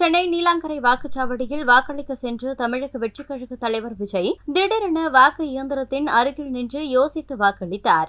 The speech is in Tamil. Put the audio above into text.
சென்னை நீலாங்கரை வாக்குச்சாவடியில் வாக்களிக்க சென்று தமிழக வெற்றிக் கழக தலைவர் விஜய் திடீரென வாக்கு இயந்திரத்தின் அருகில் நின்று யோசித்து வாக்களித்தார்.